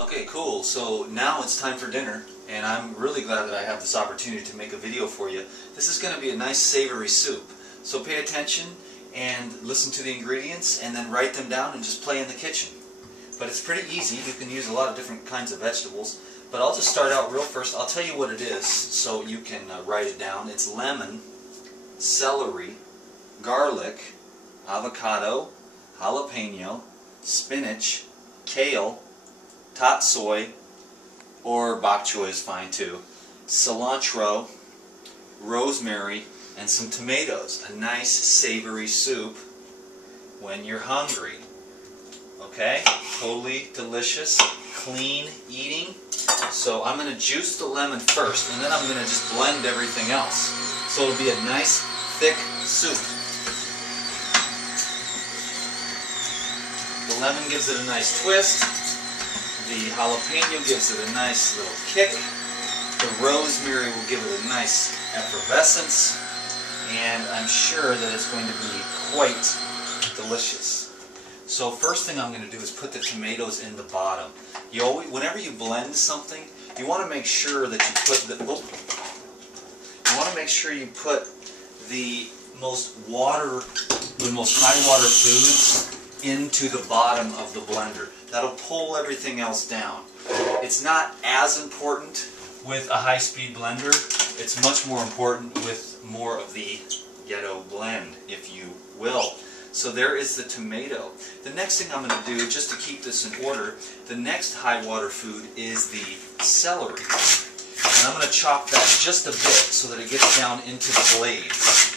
Okay, cool. So now it's time for dinner, and I'm really glad that I have this opportunity to make a video for you. This is going to be a nice savory soup. So pay attention and listen to the ingredients and then write them down and just play in the kitchen. But it's pretty easy. You can use a lot of different kinds of vegetables. But I'll just start out real first. I'll tell you what it is so you can write it down. It's lemon, celery, garlic, avocado, jalapeno, spinach, kale, tot soy, or bok choy is fine too, cilantro, rosemary, and some tomatoes. A nice savory soup when you're hungry. Okay? Totally delicious, clean eating. So I'm going to juice the lemon first, and then I'm going to just blend everything else. So it'll be a nice, thick soup. The lemon gives it a nice twist. The jalapeno gives it a nice little kick. The rosemary will give it a nice effervescence. And I'm sure that it's going to be quite delicious. So first thing I'm going to do is put the tomatoes in the bottom. You always, whenever you blend something, you want to make sure that you put the most high water foods into the bottom of the blender. That'll pull everything else down. It's not as important with a high-speed blender. It's much more important with more of the ghetto blend, if you will. So there is the tomato. The next thing I'm going to do, just to keep this in order, the next high water food is the celery. And I'm going to chop that just a bit so that it gets down into the blades.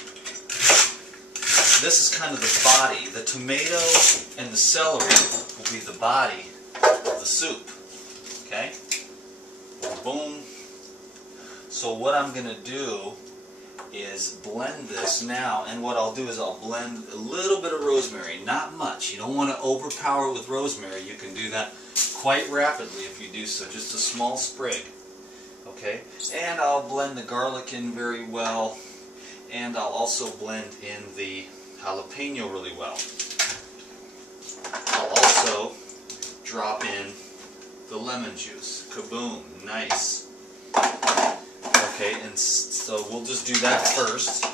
This is kind of the body. The tomato and the celery will be the body of the soup. Okay? Boom, boom. So what I'm going to do is blend this now, and what I'll do is I'll blend a little bit of rosemary, not much. You don't want to overpower it with rosemary. You can do that quite rapidly if you do so, just a small sprig. Okay? And I'll blend the garlic in very well, and I'll also blend in the jalapeno really well. I'll also drop in the lemon juice. Kaboom! Nice. Okay, and so we'll just do that first.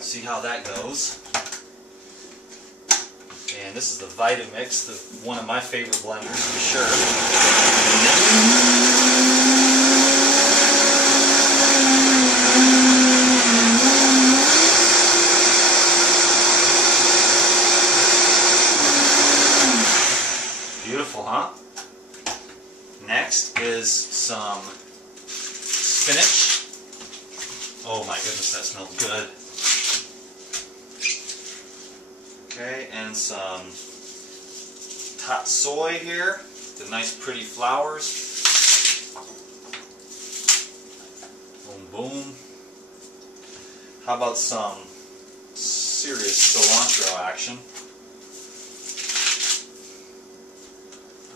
See how that goes. And this is the Vitamix, one of my favorite blenders for sure. Beautiful, huh? Next is some spinach. Oh my goodness, that smells good. Okay, and some tot soy here, the nice pretty flowers. Boom, boom. How about some serious cilantro action?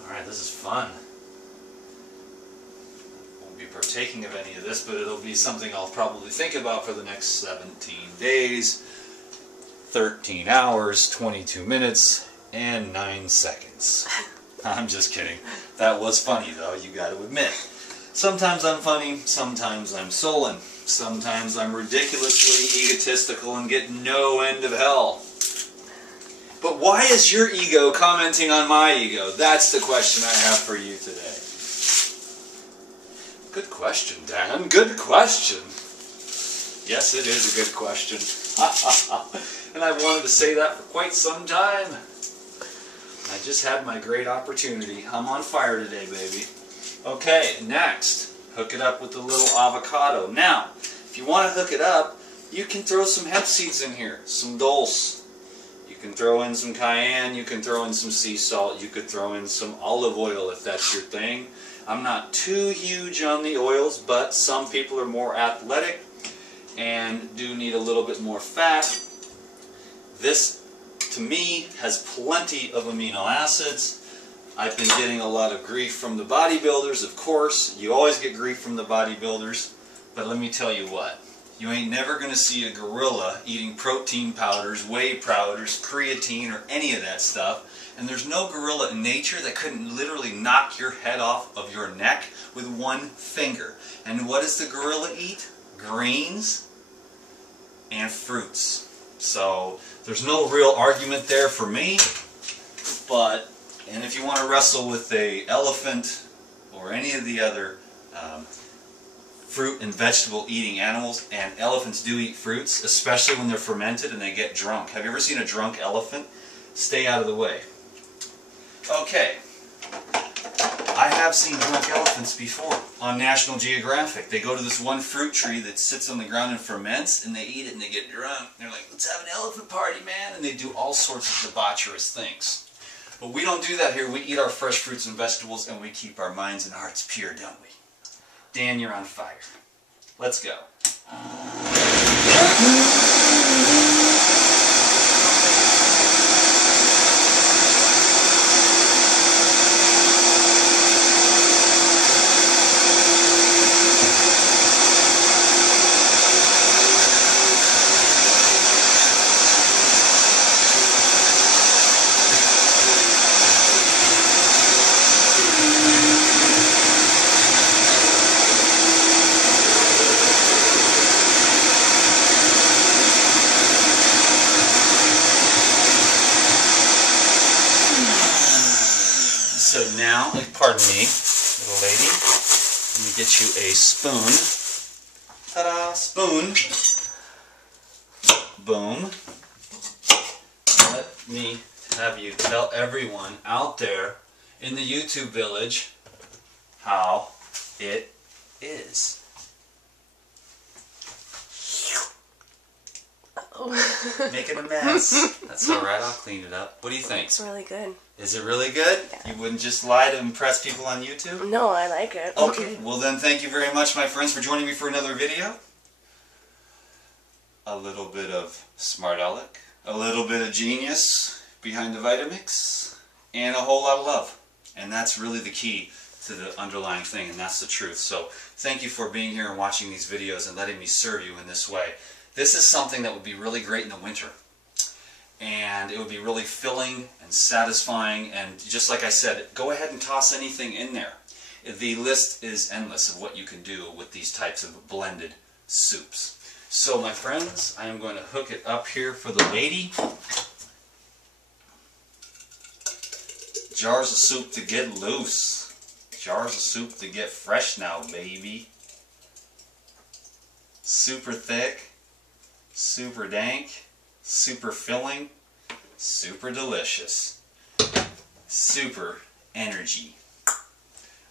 Alright, this is fun. Partaking of any of this, but it'll be something I'll probably think about for the next 17 days, 13 hours, 22 minutes, and 9 seconds. I'm just kidding. That was funny though, you got to admit. Sometimes I'm funny, sometimes I'm sullen, sometimes I'm ridiculously egotistical and get no end of hell. But why is your ego commenting on my ego? That's the question I have for you today. Good question, Dan. Good question. Yes, it is a good question. And I've wanted to say that for quite some time. I just had my great opportunity. I'm on fire today, baby. Okay, next, hook it up with the little avocado. Now, if you want to hook it up, you can throw some hemp seeds in here, some dulse. You can throw in some cayenne, you can throw in some sea salt, you could throw in some olive oil if that's your thing. I'm not too huge on the oils, but some people are more athletic and do need a little bit more fat. This, to me, has plenty of amino acids. I've been getting a lot of grief from the bodybuilders, of course. You always get grief from the bodybuilders, but let me tell you what. You ain't never going to see a gorilla eating protein powders, whey powders, creatine, or any of that stuff And there's no gorilla in nature that couldn't literally knock your head off of your neck with one finger. And what does the gorilla eat? Greens and fruits. So there's no real argument there for me. And if you want to wrestle with a elephant or any of the other fruit and vegetable eating animals, and elephants do eat fruits, especially when they're fermented and they get drunk. Have you ever seen a drunk elephant? Stay out of the way. Okay, I have seen drunk elephants before on National Geographic. They go to this one fruit tree that sits on the ground and ferments, and they eat it and they get drunk. They're like, let's have an elephant party, man, and they do all sorts of debaucherous things. But we don't do that here. We eat our fresh fruits and vegetables, and we keep our minds and hearts pure, don't we? Dan, you're on fire. Let's go. So now, pardon me, little lady, let me get you a spoon. Ta-da, spoon. Boom. Let me have you tell everyone out there in the YouTube village how it is. Making a mess. That's alright, I'll clean it up. What do you think? It's really good. Is it really good? Yeah. You wouldn't just lie to impress people on YouTube? No, I like it. Okay, well then thank you very much, my friends, for joining me for another video. A little bit of smart aleck, a little bit of genius behind the Vitamix, and a whole lot of love. And that's really the key to the underlying thing, and that's the truth. So thank you for being here and watching these videos and letting me serve you in this way. This is something that would be really great in the winter. And it would be really filling and satisfying, and just like I said, go ahead and toss anything in there. The list is endless of what you can do with these types of blended soups. So my friends, I am going to hook it up here for the lady. Jars of soup to get loose. Jars of soup to get fresh now, baby. Super thick, super dank, super filling, super delicious, super energy.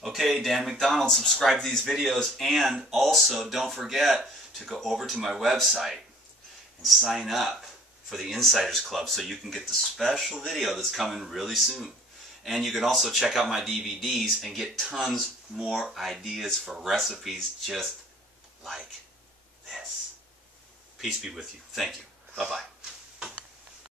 Okay, Dan McDonald, subscribe to these videos, and also don't forget to go over to my website and sign up for the Insiders Club so you can get the special video that's coming really soon. And you can also check out my DVDs and get tons more ideas for recipes just like this. Peace be with you. Thank you. Bye-bye.